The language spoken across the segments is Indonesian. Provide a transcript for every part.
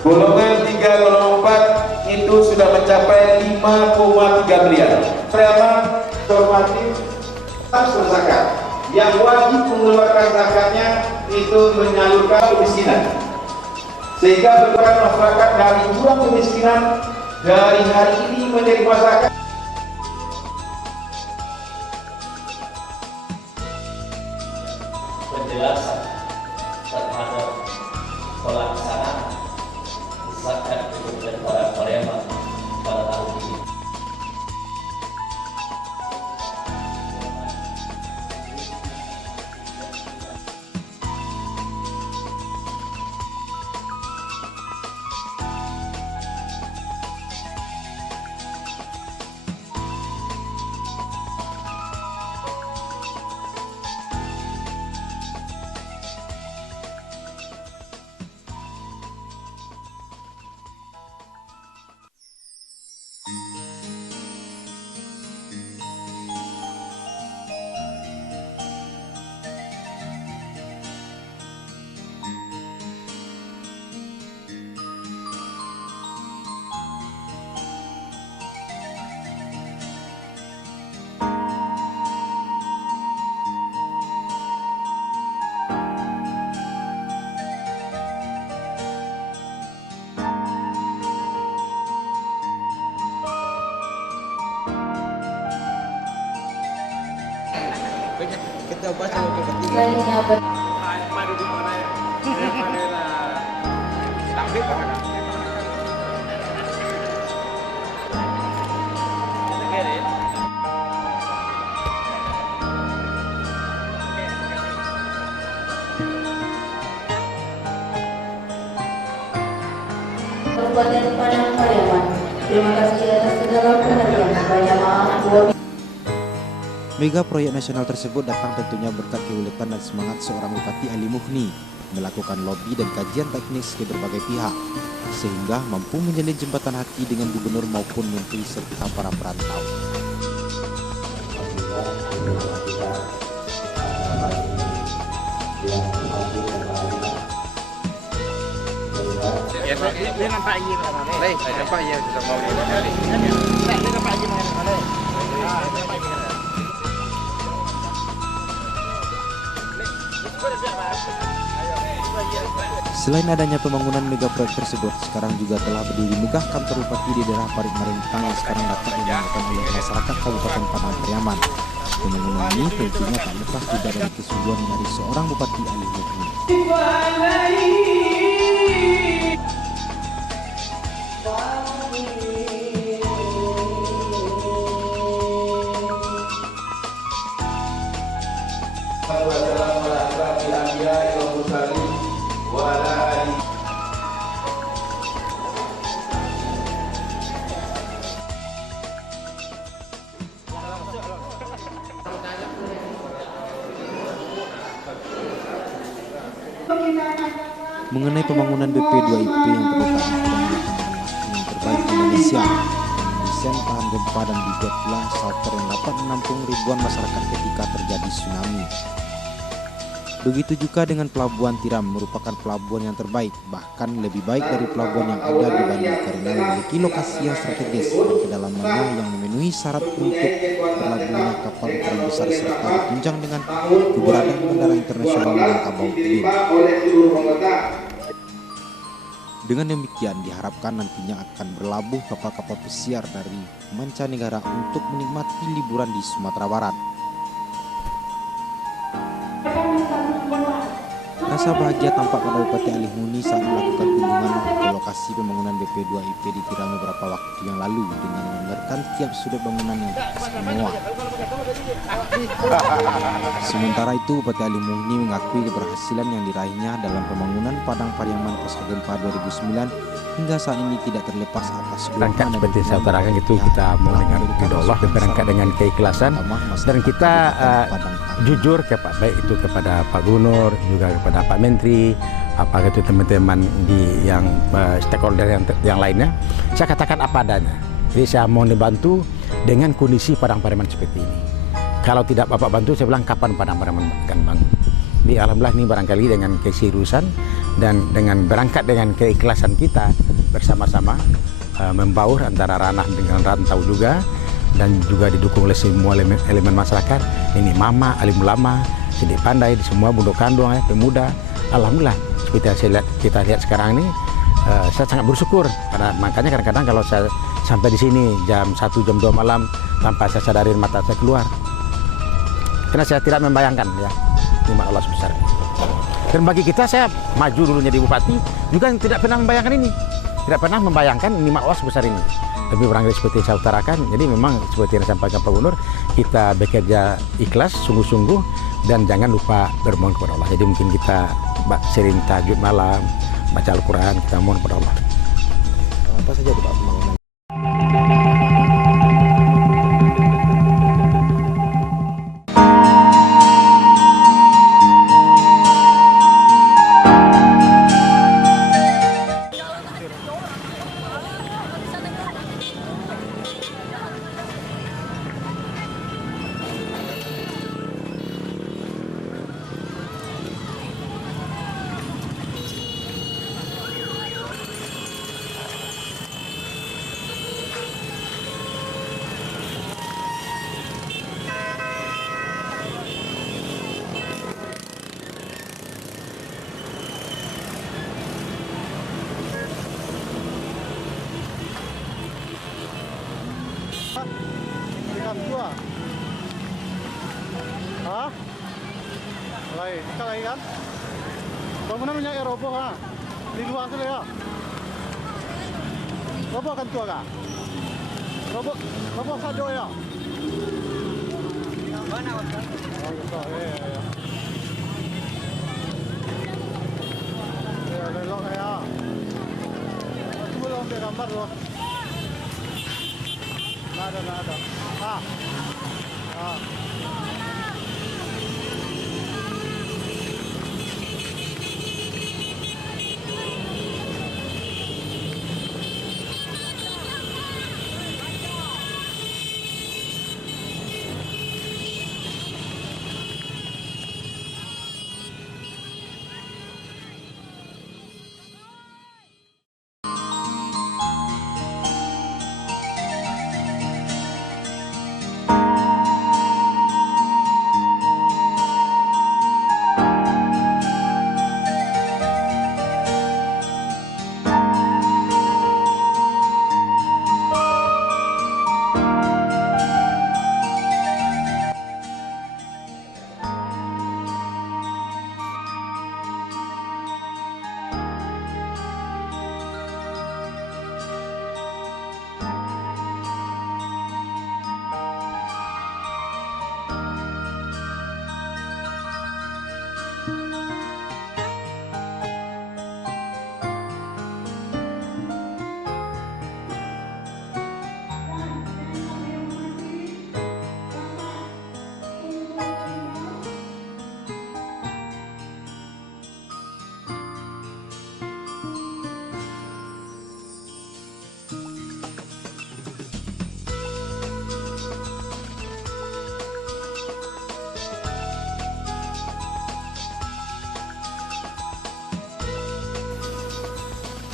Golongan 3, golongan 4 itu sudah mencapai 5,3 miliar. Pertama, normatif langsung zakat. Yang wajib mengeluarkan zakatnya itu menyalurkan kemiskinan. Sehingga beberapa masyarakat dari jurang kemiskinan dari hari ini menerima zakat. Penjelasan terhadap pelaksanaan zakat untuk para Pariaman pada tahun ini. Kita baca ke ketiga. Kabupaten Padang Pariaman. Terima kasih atas segala perhatian. Banyak maaf. Mega proyek nasional tersebut datang tentunya berkat keuletan dan semangat seorang Bupati Ali Mughni melakukan lobby dan kajian teknis ke berbagai pihak, sehingga mampu menjalin jembatan hati dengan gubernur maupun menteri serta para perantau. Selain adanya pembangunan mega proyek tersebut, sekarang juga telah berdiri megah kantor bupati di daerah Parit Marintang yang sekarang dapat digunakan oleh masyarakat Kabupaten Padang Pariaman. Pembangunan ini tentunya tak lepas juga dari kesungguhan dari seorang Bupati Ali Mughni. Mengenai pembangunan BP2IP yang terletak di yang terbaik di Indonesia, desain tahan gempa dan dibuat pula shelter yang dapat menampung ribuan masyarakat ketika terjadi tsunami. Begitu juga dengan Pelabuhan Tiram, merupakan pelabuhan yang terbaik, bahkan lebih baik dari pelabuhan yang ada di Bali karena memiliki lokasi yang strategis dan kedalamannya yang memenuhi syarat untuk berlabuhnya kapal ukuran besar serta ditunjang dengan keberadaan bandara internasional Minangkabau Ubin. Dengan demikian diharapkan nantinya akan berlabuh kapal-kapal pesiar dari mancanegara untuk menikmati liburan di Sumatera Barat. Rasa bahagia tampak pada Bupati Alih Muni saat melakukan kunjungan ke lokasi pembangunan BP2IP di Tirana beberapa waktu yang lalu dengan menggambarkan tiap sudut bangunan yang istimewa. Sementara itu, Bupati Alih Muni mengakui keberhasilan yang diraihnya dalam pembangunan Padang Pariaman pasca gempa 2009 hingga saat ini tidak terlepas atas berangkat seperti saya utarakan itu kita mau dengan ridho Allah, berangkat dengan keikhlasan dan kita jujur baik itu kepada Pak Gubernur juga kepada Pak Menteri, apa itu teman-teman di yang stakeholder yang lainnya, saya katakan apa adanya. Jadi saya mau dibantu dengan kondisi Padang Pariaman seperti ini. Kalau tidak Bapak bantu, saya bilang kapan Padang Pariaman akan bangun. Di alhamdulillah ini barangkali dengan keseriusan dan dengan berangkat dengan keikhlasan kita bersama-sama membaur antara ranah dengan rantau juga dan juga didukung oleh semua elemen masyarakat. Ini mama, alim ulama, sidik pandai, di semua bunduk kandung, pemuda. Alhamdulillah seperti kita lihat sekarang ini, saya sangat bersyukur karena makanya kadang-kadang kalau saya sampai di sini jam 1 jam 2 malam tanpa saya sadari mata saya keluar. Karena saya tidak membayangkan ya nikmat Allah sebesar ini. Dan bagi kita, saya maju dulu jadi bupati juga tidak pernah membayangkan ini, tidak pernah membayangkan nikmat Allah sebesar ini. Tapi barangkali seperti saya utarakan, jadi memang seperti yang disampaikan Pak Gubernur, kita bekerja ikhlas, sungguh-sungguh dan jangan lupa bermohon kepada Allah. Jadi mungkin kita sering tahajud malam, baca Al-Quran, kita mohon kepada Allah. Apa saja Pak pembangunan? Ikan tua. Hah? Lain, ikan lagi kan? Bangunan banyak yang roboh ha? Di luar tu ya? Roboh kan tua kah? Roboh sado ya? Mana waktu? Oh, gitu. Ya. Ya, lelok ya. Aku belum ambil gambar loh. Nggak ada. Ah.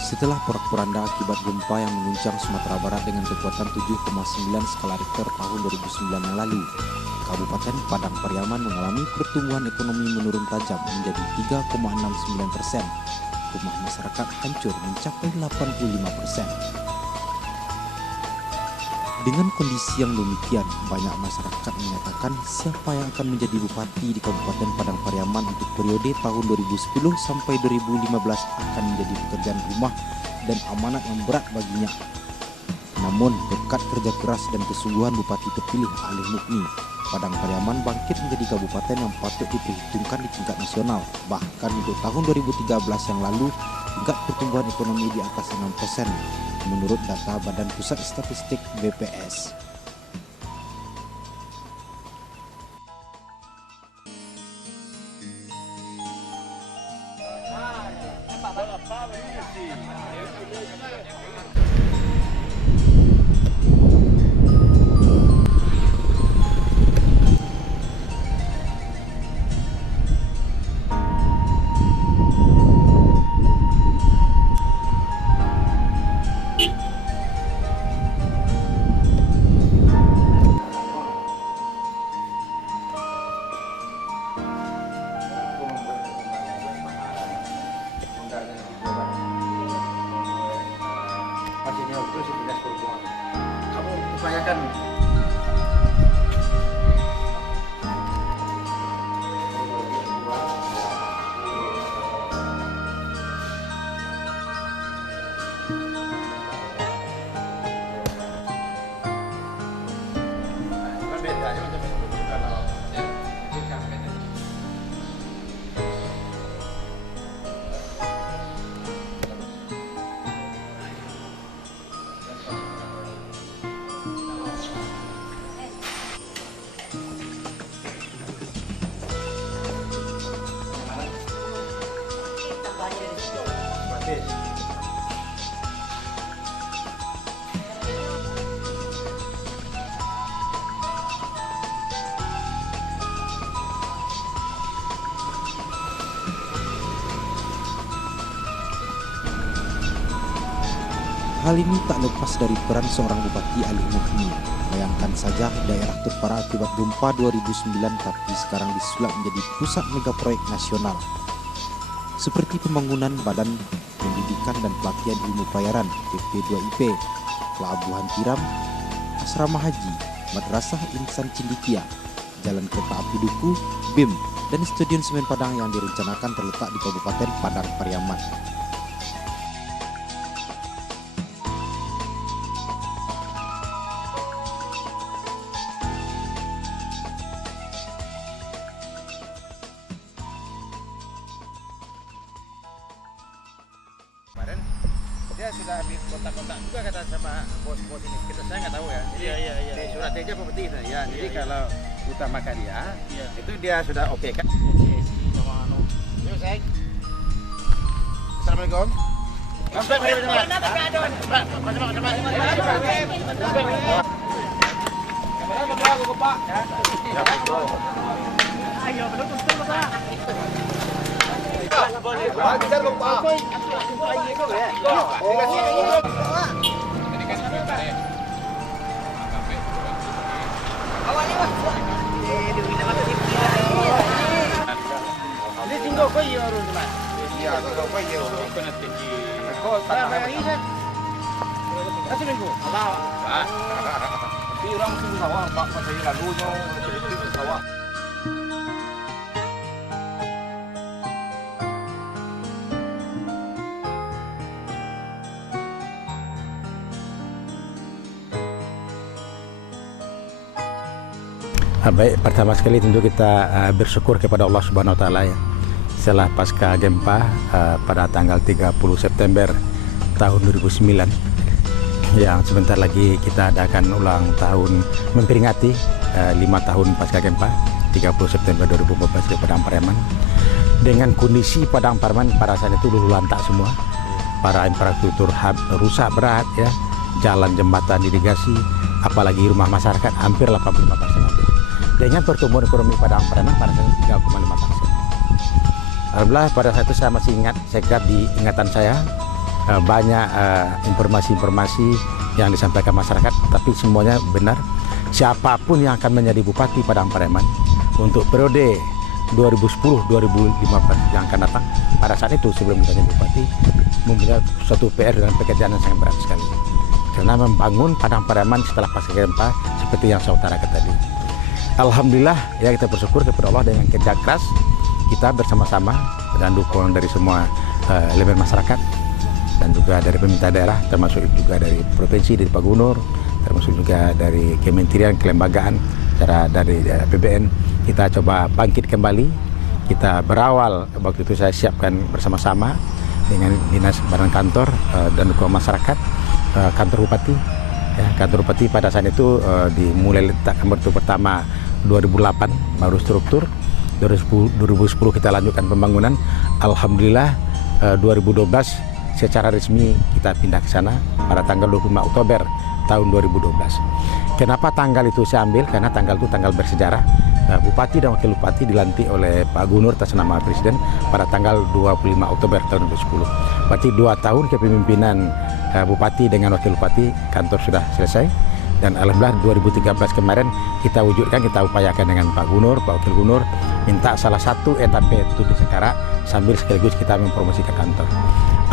Setelah porak-poranda akibat gempa yang mengguncang Sumatera Barat dengan kekuatan 7,9 skala Richter tahun 2009 yang lalu, Kabupaten Padang Pariaman mengalami pertumbuhan ekonomi menurun tajam menjadi 3,69%. Rumah masyarakat hancur mencapai 85%. Dengan kondisi yang demikian, banyak masyarakat menyatakan siapa yang akan menjadi bupati di Kabupaten Padang Pariaman untuk periode tahun 2010 sampai 2015 akan menjadi pekerjaan rumah dan amanat yang berat baginya. Namun, berkat kerja keras dan kesungguhan Bupati terpilih Alih Mukni, Padang Pariaman bangkit menjadi kabupaten yang patut diperhitungkan di tingkat nasional. Bahkan untuk tahun 2013 yang lalu, tingkat pertumbuhan ekonomi di atas 6% menurut data Badan Pusat Statistik BPS. Kamu upayakan Hal ini tak lepas dari peran seorang Bupati Alih Mukni. Bayangkan saja daerah terparah akibat gempa 2009 tapi sekarang disulap menjadi pusat megaproyek nasional. Seperti pembangunan Badan Pendidikan dan Pelatihan Ilmu Pelayaran BP2IP, Pelabuhan Tiram, Asrama Haji, Madrasah Insan Cindikia, Jalan Kereta Api Duku, BIM, dan Stadion Semen Padang yang direncanakan terletak di Kabupaten Padang Pariaman. Kemarin dia sudah di kontak-kontak juga kata sama bos-bos ini. Saya nggak tahu ya. Iya. Di surat aja seperti itu ya. Jadi kalau utamakan dia, itu dia sudah oke kan? Sama anu. Yuk, Sek. Assalamualaikum. Ayo, belum tentu Pak. Kita lupa. Ini tinggal kau iya orang tu. Iya, tinggal kau iya. Kena tinggi. Kau tak ada ini. Kasih minggu. Allah. Tapi orang sini sawah, Pak saya lalunya itu sawah. Baik, pertama sekali tentu kita bersyukur kepada Allah Subhanahu wa taala ya. Setelah pasca gempa pada tanggal 30 September tahun 2009 yang sebentar lagi kita adakan ulang tahun memperingati 5 tahun pasca gempa 30 September 2014 di Padang Pariaman. Dengan kondisi Padang Pariaman pada saat itu luluh lantak semua. Para infrastruktur rusak berat ya, jalan, jembatan, irigasi, apalagi rumah masyarakat hampir 85% habis. Dengan pertumbuhan ekonomi Padang Pariaman pada saat itu 3,5%. Alhamdulillah pada saat itu saya masih ingat, sekat di ingatan saya banyak informasi-informasi yang disampaikan masyarakat, tapi semuanya benar. Siapapun yang akan menjadi Bupati Padang Pariaman untuk periode 2010-2015 yang akan datang, pada saat itu sebelum menjadi Bupati mempunyai suatu PR dan pekerjaan yang sangat berat sekali. karena membangun Padang Pariaman setelah pasca gempa seperti yang saya utarakan tadi. Alhamdulillah ya, kita bersyukur kepada Allah dengan kerja keras kita bersama-sama dan dukungan dari semua elemen masyarakat dan juga dari pemerintah daerah, termasuk juga dari provinsi, dari Pak Gubernur, termasuk juga dari kementerian, kelembagaan, dari APBN. Kita coba bangkit kembali. Kita berawal waktu itu saya siapkan bersama-sama dengan dinas badan kantor dan dukungan masyarakat, kantor bupati. Ya, kantor bupati pada saat itu dimulai letakkan batu pertama 2008, baru struktur. 2010 kita lanjutkan pembangunan. Alhamdulillah 2012 secara resmi kita pindah ke sana pada tanggal 25 Oktober tahun 2012. Kenapa tanggal itu saya ambil? Karena tanggal itu tanggal bersejarah. Bupati dan Wakil Bupati dilantik oleh Pak Gubernur atas nama Presiden pada tanggal 25 Oktober tahun 2010. Berarti 2 tahun kepemimpinan Bupati dengan Wakil Bupati, kantor sudah selesai. Dan alhamdulillah 2013 kemarin kita wujudkan, kita upayakan dengan Pak Gubernur, Pak Wakil Gubernur, minta salah satu etape itu di Sekara sambil sekaligus kita mempromosikan kantor.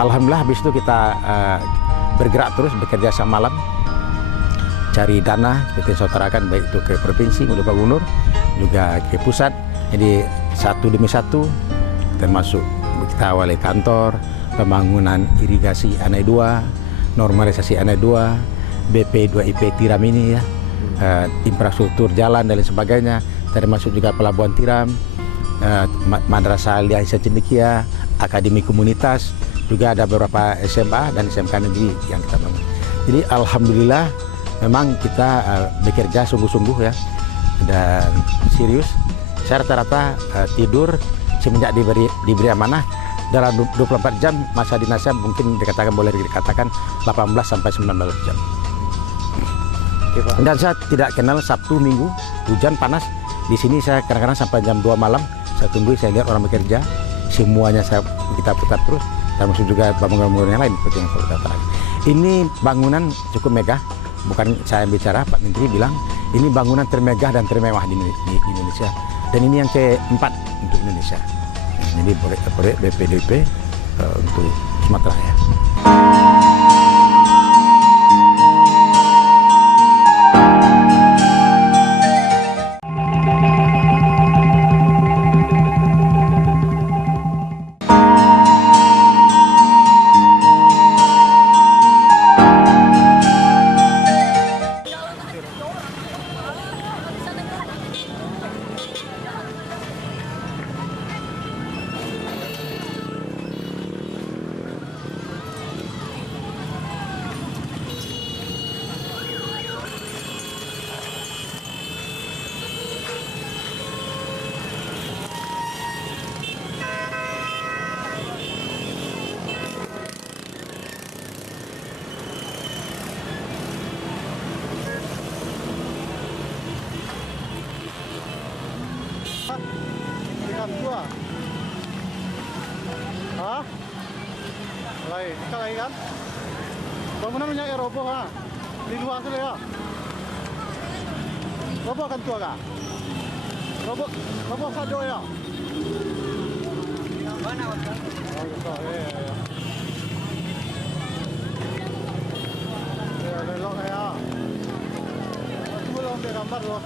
Alhamdulillah habis itu kita bergerak terus, bekerja sama malam, cari dana seperti yang saya utarakan, baik itu ke provinsi, untuk Pak Gubernur, juga ke pusat. Jadi satu demi satu, termasuk kita awali kantor, pembangunan irigasi ANAI 2, normalisasi ANAI 2, BP 2IP Tiram ini ya, infrastruktur jalan dan lain sebagainya, termasuk juga pelabuhan Tiram, Madrasah Alia Aisyah Cendekia, akademi komunitas, juga ada beberapa SMA dan SMK negeri yang kita bangun. Jadi alhamdulillah memang kita bekerja sungguh-sungguh ya, dan serius. Saya rata-rata tidur semenjak diberi amanah dalam 24 jam, masa dinasnya mungkin boleh dikatakan 18 sampai 19 jam. Dan saya tidak kenal Sabtu, Minggu, hujan, panas. Di sini saya kadang-kadang sampai jam 2 malam, saya tunggu, saya lihat orang bekerja. Semuanya kita putar terus, termasuk juga bangunan-bangunan yang lain seperti yang saya katakan. Ini bangunan cukup megah, bukan saya bicara, Pak Menteri bilang ini bangunan termegah dan termewah di Indonesia. Dan ini yang keempat untuk Indonesia. Jadi proyek BPDP untuk Sumatera ya. Ikan tua. Hah? Lain, ikan lagi kan? Bangunan banyak yang roboh ha? Di luar sana ya? Roboh kan tua kah? Roboh sado ya? Mana waktu? Oh, gitu. Ya. Ya, lelok ya. Aku belum ambil gambar loh.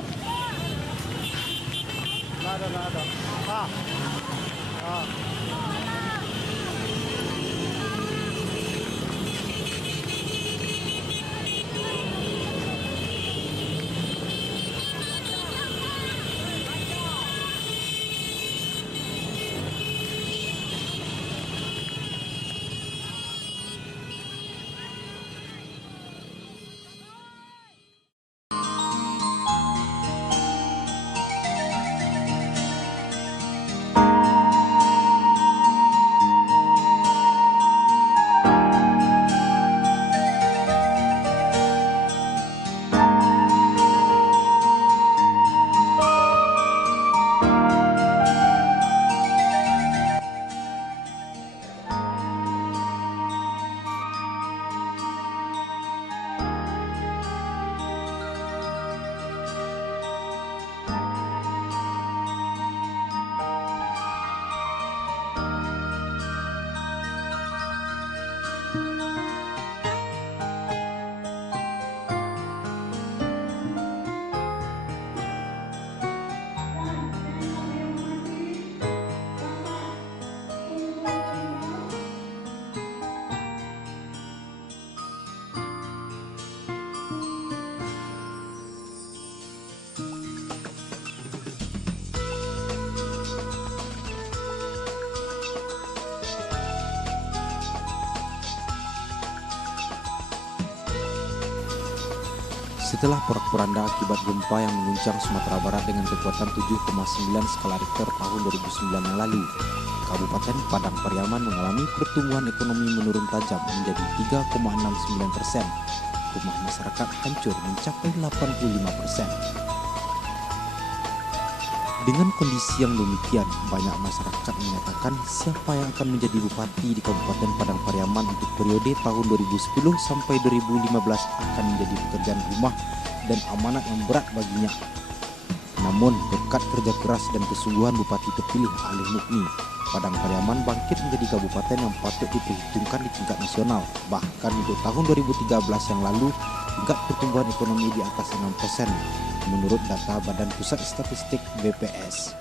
Nggak ada. Setelah porak-poranda akibat gempa yang mengguncang Sumatera Barat dengan kekuatan 7,9 skala Richter tahun 2009 yang lalu, Kabupaten Padang Pariaman mengalami pertumbuhan ekonomi menurun tajam menjadi 3,69%. Rumah masyarakat hancur mencapai 85%. Dengan kondisi yang demikian, banyak masyarakat menyatakan siapa yang akan menjadi bupati di Kabupaten Padang Pariaman untuk periode tahun 2010 sampai 2015 akan menjadi pekerjaan rumah dan amanat yang berat baginya. Namun, berkat kerja keras dan kesungguhan Bupati terpilih Alih Mukni, Padang Pariaman bangkit menjadi kabupaten yang patut diperhitungkan di tingkat nasional. Bahkan untuk tahun 2013 yang lalu, tingkat pertumbuhan ekonomi di atas 6%. Menurut data Badan Pusat Statistik BPS.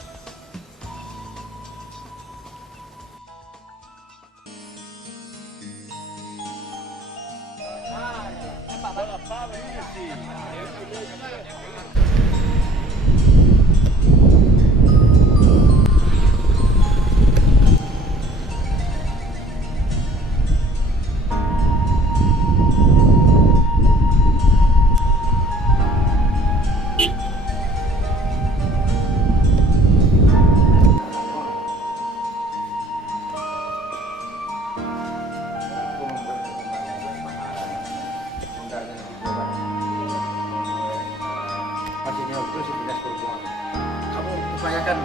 Kamu upayakan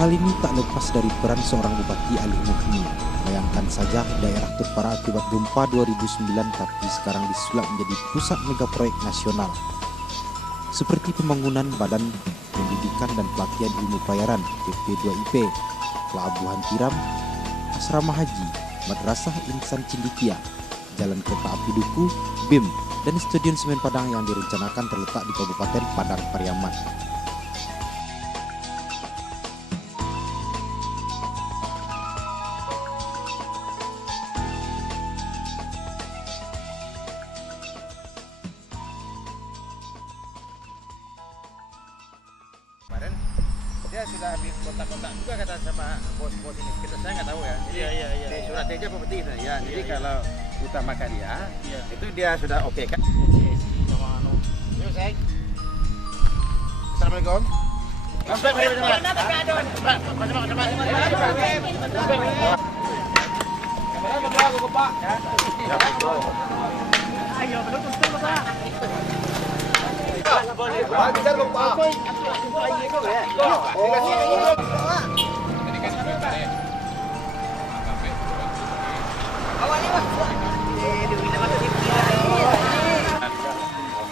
Hal ini tak lepas dari peran seorang Bupati Alih Mukni. Bayangkan saja daerah terparah akibat gempa 2009 tapi sekarang disulap menjadi pusat megaproyek nasional. Seperti pembangunan Badan Pendidikan dan Pelatihan Ilmu Pelayaran BP2IP, Pelabuhan Tiram, Asrama Haji, Madrasah Insan Cindikia, Jalan Kereta Api Duku, BIM, dan Stadion Semen Padang yang direncanakan terletak di Kabupaten Padang Pariaman. kemarin dia sudah habis kontak-kontak juga kata sama bos-bos ini. Saya nggak tahu ya. Jadi di surat aja seperti itu ya. Jadi kalau utamakan dia, itu dia sudah oke kan? Yuk, saya. Assalamualaikum.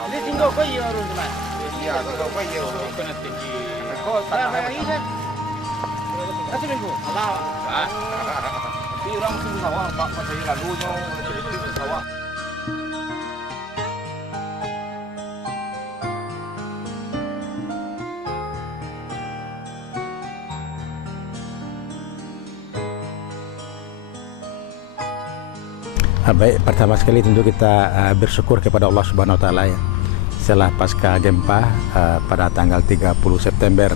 Ini tinggal kau iya orang teman. Iya, tinggal kau iya. Kena tinggi. Kau tak ada ini kan? Kasih minggu. Allah. Tapi orang sini sawah, pak saya lalunya itu sawah. Baik, pertama sekali tentu kita bersyukur kepada Allah Subhanahu wa taala ya. Setelah pasca gempa pada tanggal 30 September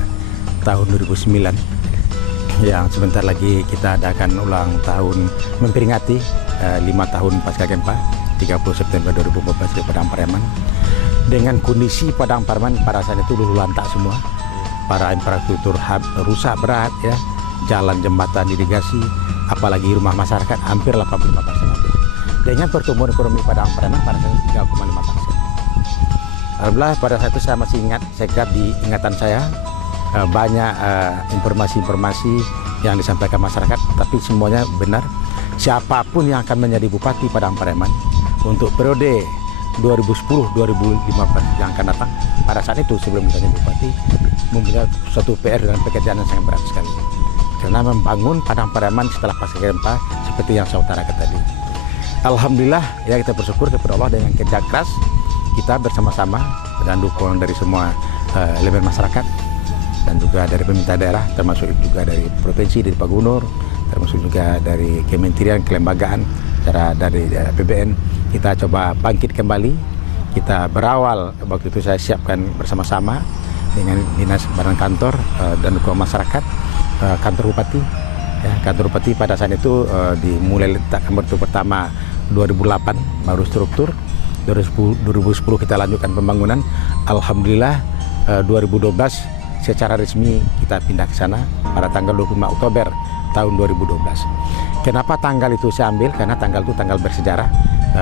tahun 2009 yang sebentar lagi kita adakan ulang tahun memperingati 5 tahun pasca gempa 30 September 2014 di Padang Pariaman. Dengan kondisi Padang Pariaman pada saat itu luluh lantak semua. Para infrastruktur rusak berat ya, jalan jembatan irigasi, apalagi rumah masyarakat hampir 85% habis. Dengan pertumbuhan ekonomi Padang Pariaman pada saat itu 3,5%. Alhamdulillah pada saat itu saya masih ingat, sekat di ingatan saya banyak informasi-informasi yang disampaikan masyarakat, tapi semuanya benar. Siapapun yang akan menjadi Bupati Padang Pariaman untuk periode 2010-2015 yang akan datang, pada saat itu sebelum menjadi Bupati, mempunyai suatu PR dan pekerjaan yang sangat berat sekali. Karena membangun Padang Pariaman setelah pasca gempa seperti yang saya utarakan tadi. Alhamdulillah ya, kita bersyukur kepada Allah dengan kerja keras kita bersama-sama dan dukungan dari semua elemen masyarakat dan juga dari pemerintah daerah, termasuk juga dari provinsi, dari Pak Gubernur, termasuk juga dari kementerian, kelembagaan, dari APBN. Kita coba bangkit kembali. Kita berawal waktu itu saya siapkan bersama-sama dengan dinas badan kantor dan dukungan masyarakat, kantor bupati. Ya, kantor bupati pada saat itu dimulai letakkan batu pertama 2008, baru struktur. 2010 kita lanjutkan pembangunan. Alhamdulillah 2012 secara resmi kita pindah ke sana pada tanggal 25 Oktober tahun 2012. Kenapa tanggal itu saya ambil? Karena tanggal itu tanggal bersejarah.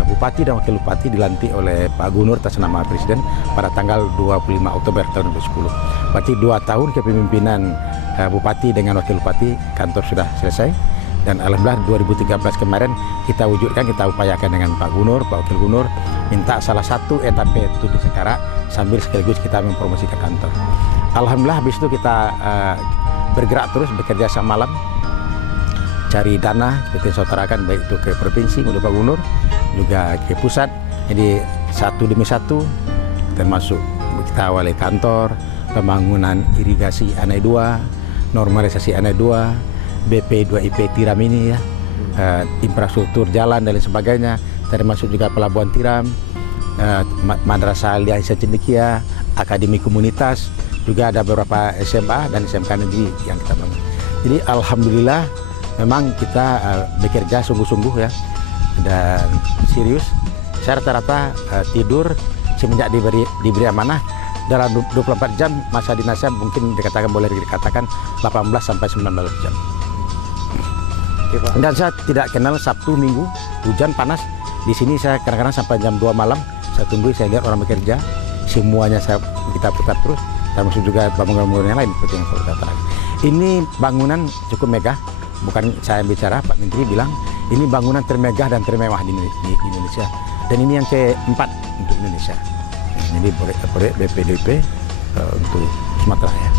Bupati dan Wakil Bupati dilantik oleh Pak Gubernur atas nama Presiden pada tanggal 25 Oktober tahun 2010. Berarti 2 tahun kepemimpinan Bupati dengan Wakil Bupati, kantor sudah selesai. Dan alhamdulillah 2013 kemarin kita wujudkan, kita upayakan dengan Pak Gubernur, Pak Wakil Gubernur, minta salah satu etape itu di Sekara sambil sekaligus kita mempromosikan kantor. Alhamdulillah habis itu kita bergerak terus, bekerja sama malam, cari dana seperti yang saya utarakan, baik itu ke provinsi untuk Pak Gubernur, juga ke pusat. Jadi satu demi satu, termasuk kita awali kantor, pembangunan irigasi ANAI 2, normalisasi ANAI 2, BP 2IP Tiram ini ya, infrastruktur jalan dan lain sebagainya, termasuk juga pelabuhan Tiram, Madrasah Aliansa Cendekia, akademi komunitas, juga ada beberapa SMA dan SMK negeri yang kita bangun. Jadi alhamdulillah memang kita bekerja sungguh-sungguh ya, dan serius. Saya rata-rata tidur semenjak diberi amanah dalam 24 jam, masa dinasnya mungkin boleh dikatakan 18 sampai 19 jam. Dan saya tidak kenal Sabtu, Minggu, hujan, panas. Di sini saya kadang-kadang sampai jam 2 malam, saya tunggu, saya lihat orang bekerja. Semuanya kita putar terus, termasuk juga bangunan-bangunan yang lain seperti yang saya katakan. Ini bangunan cukup megah, bukan saya bicara, Pak Menteri bilang ini bangunan termegah dan termewah di Indonesia. Dan ini yang keempat untuk Indonesia. Jadi proyek BPDP untuk Sumatera ya.